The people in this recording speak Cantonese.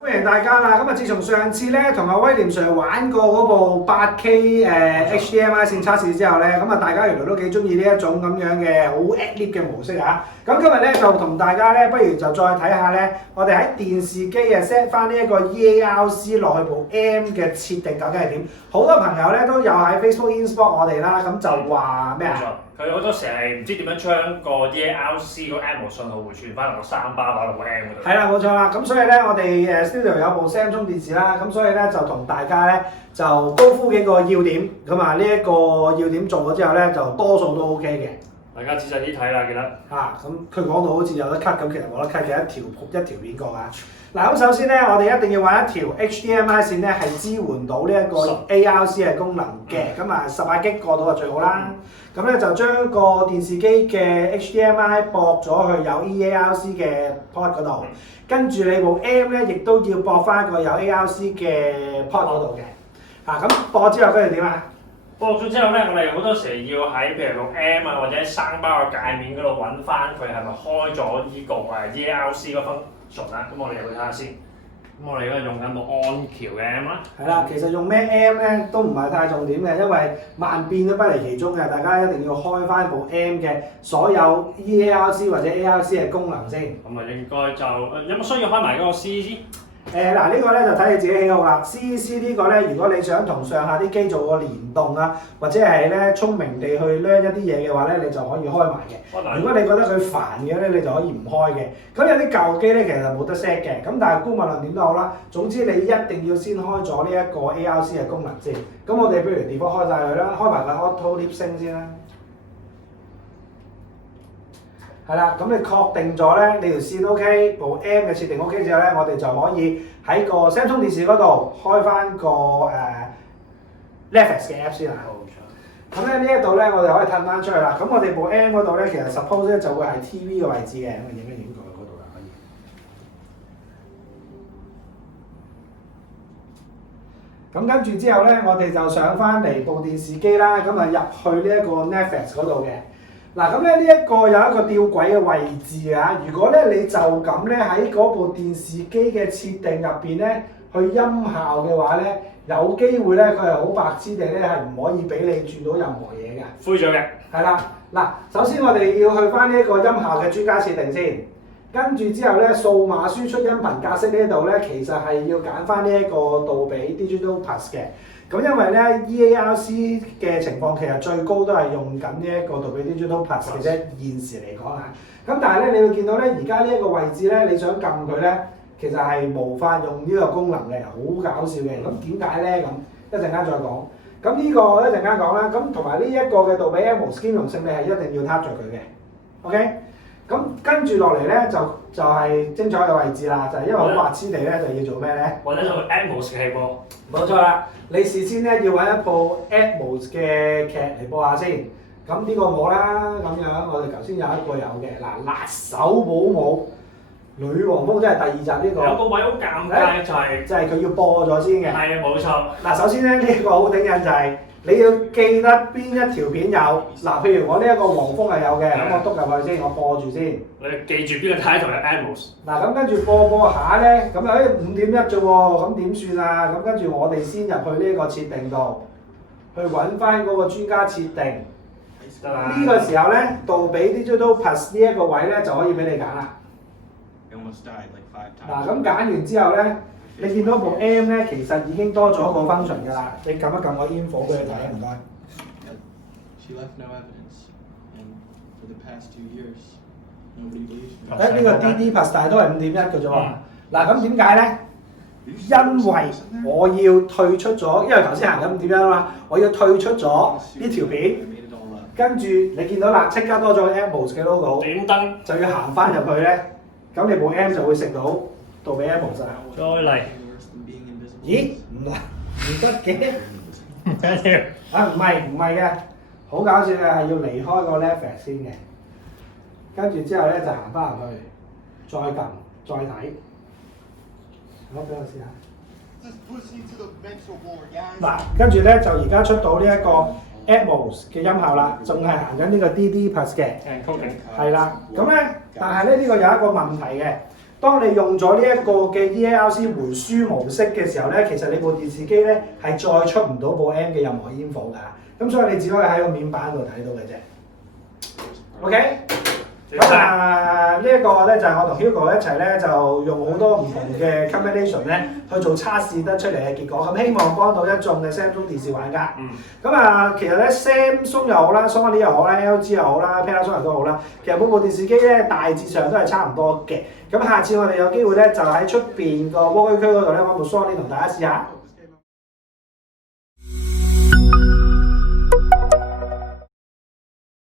歡迎大家啦！咁啊，自從上次咧同阿威廉 Sir 玩過嗰部 8K HDMI 線測試之後咧，咁啊大家原來都幾中意呢一種咁樣嘅好 ad-lib 嘅模式啊！咁今日咧就同大家咧，不如就再睇下咧，我哋喺電視機啊 set 翻呢一個 EARC 落去部 M 嘅設定究竟係點？好多朋友咧都有喺 Facebook inbox 我哋啦，咁就話咩啊？佢好多時係唔知點樣將個 EARC 個 M 信號回傳翻落個3巴或者個 M 嗰度。係啦，冇錯啦。咁所以咧，我哋studio 有部 Samsung 電視啦，咁所以咧就同大家咧就高呼幾個要點，咁啊呢一個要點做咗之後咧，就多數都 OK 嘅。大家仔細啲睇啦，記得。咁佢講到好似有得 cut 咁，其實冇得 cut 嘅一條片過啊。嗱，咁首先咧，我哋一定要揾一條 HDMI 線咧係支援到呢一個 ARC 嘅功能嘅，咁啊18G 過到就最好啦。咁咧就將個電視機嘅 HDMI 駁咗去有 EARC 嘅 port 嗰度，跟住你部 M 咧亦都要駁翻個有 ARC 嘅 port 嗰度嘅。咁駁之後跟住點啊？駁咗之後咧，我哋好多時要喺譬如個 M 啊或者3巴個界面嗰度揾翻佢係咪開咗呢個EARC 嗰 function 啦。咁我哋入去睇下先。咁我哋而家用緊部安橋嘅 M 啦。係啦，其實用咩 M 咧都唔係太重點嘅，因為萬變都不離其宗嘅，大家一定要開翻部 M 嘅所有 EARC 或者 ARC 嘅功能先。咁啊應該就有冇需要開埋嗰個 C 先？呢個咧就睇你自己喜好啦。CEC 呢個咧，如果你想同上下啲機做個連動啊，或者係咧聰明地去 learn 一啲嘢嘅話咧，你就可以開埋嘅。如果你覺得佢煩嘅咧，你就可以唔開嘅。咁有啲舊機咧其實冇得 set 嘅，咁但係姑勿論點都好啦。總之你一定要先開咗呢一個 ARC 嘅功能先。咁我哋不如 default 開晒佢啦，開埋個 Auto Lip Sync 先啦。係啦，咁你確定咗咧，你條線 OK，部 M 嘅設定 OK 之後咧，我哋就可以喺個 Samsung 電視嗰度開翻個Netflix 嘅 app 先啦。咁咧呢一度咧，我哋可以褪翻出去啦。咁我哋部 M 嗰度咧，其實 suppose 咧就會係 TV 嘅位置嘅，咁啊影一影過去嗰度啦，可以。咁跟住之後咧，我哋就上翻嚟部電視機啦，咁啊入去呢一個 Netflix 嗰度嘅。嗱，咁咧呢一個有一個吊詭嘅位置啊！如果咧你就咁咧喺嗰部電視機嘅設定入邊咧去音效嘅話咧，有機會咧佢係好白痴地咧係唔可以俾你轉到任何嘢嘅。灰咗嘅。係啦，嗱，首先我哋要去翻呢一個音效嘅專家設定先，跟住之後咧數碼輸出音頻格式呢度咧，其實係要揀翻呢一個杜比 Digital Plus 嘅。咁因為咧 EARC 嘅情況其實最高都係用緊呢一個杜比 Digital Plus 嘅啫，現時嚟講啊。咁但係咧，你會見到咧，而家呢一個位置咧，你想撳佢咧，其實係無法用呢個功能嘅，好搞笑嘅。咁點解咧？咁一陣間再講。咁呢個一陣間講啦。咁同埋呢一個嘅杜比 Atmos 兼容性，你係一定要撻着佢嘅。OK。咁跟住落嚟咧，就係精彩嘅位置啦，就係因為好白痴地咧，就要做咩咧？或者做 Atmos 嘅戲播。冇錯啦，你事先咧要揾一部 Atmos 嘅劇嚟播下先。咁呢個冇啦，咁樣我哋頭先有一個有嘅，嗱辣手保姆女王蜂真係第二集呢個。有個位好尷尬就係佢要播咗先嘅。係啊，冇錯。嗱，首先咧呢個好頂癮就係你要記得邊一條片有。嗱，譬如我呢一個黃蜂係有嘅，咁我篤入去先，我播住先。你記住邊個 title 係 Atmos。嗱，咁跟住播下咧，咁5.1啫喎，咁點算啊？咁跟住我哋先入去呢個設定度，去揾翻嗰個專家設定。呢個時候咧，杜比 Digital Plus 呢一個位咧就可以俾你揀啦。嗱，咁揀完之後咧，你見到部 M 咧，其實已經多咗個 function 㗎啦。你撳一撳個 info 俾你睇，唔該。呢個 DD Plus 但係都係5.1嘅啫喎。嗱，咁點解咧？因為我要退出咗，因為頭先行緊5.1啊嘛，我要退出咗呢條片，跟住你見到啦，即刻多咗個 Atmos 嘅 logo， 點燈就要行翻入去咧，咁你部 M 就會食到杜比 Atmos 啦。再嚟。咦？唔得嘅。唔緊要。唔係嘅，好搞笑嘅係要離開個 Netflix 先嘅，跟住之後咧就行翻入去，再撳再睇。好，俾我試下。嗱，跟住咧就而家出到呢一個 Atmos 嘅音效啦，仲係行緊呢個 DD Plus 嘅。係啦，咁咧，但係咧呢個有一個問題嘅。當你用咗呢一個嘅 EARC 回輸模式嘅時候咧，其實你部電視機咧係再出唔到部 M 嘅任何煙火㗎，咁所以你只可以喺個面板度睇到嘅啫。OK， 咁呢一個咧就係我同 Hugo 一齊咧就用好多唔同嘅 combination 咧去做測試得出嚟嘅結果，咁希望幫到一眾嘅 Samsung 電視玩家。咁其實咧 Samsung 又好啦 ，Sony 又好啦 ，LG 又好啦 ，Panasonic 都好啦，其實每部電視機咧大致上都係差唔多嘅。咁下次我哋有機會咧就喺出邊個窩居區嗰度咧揾部 Sony 同大家試下。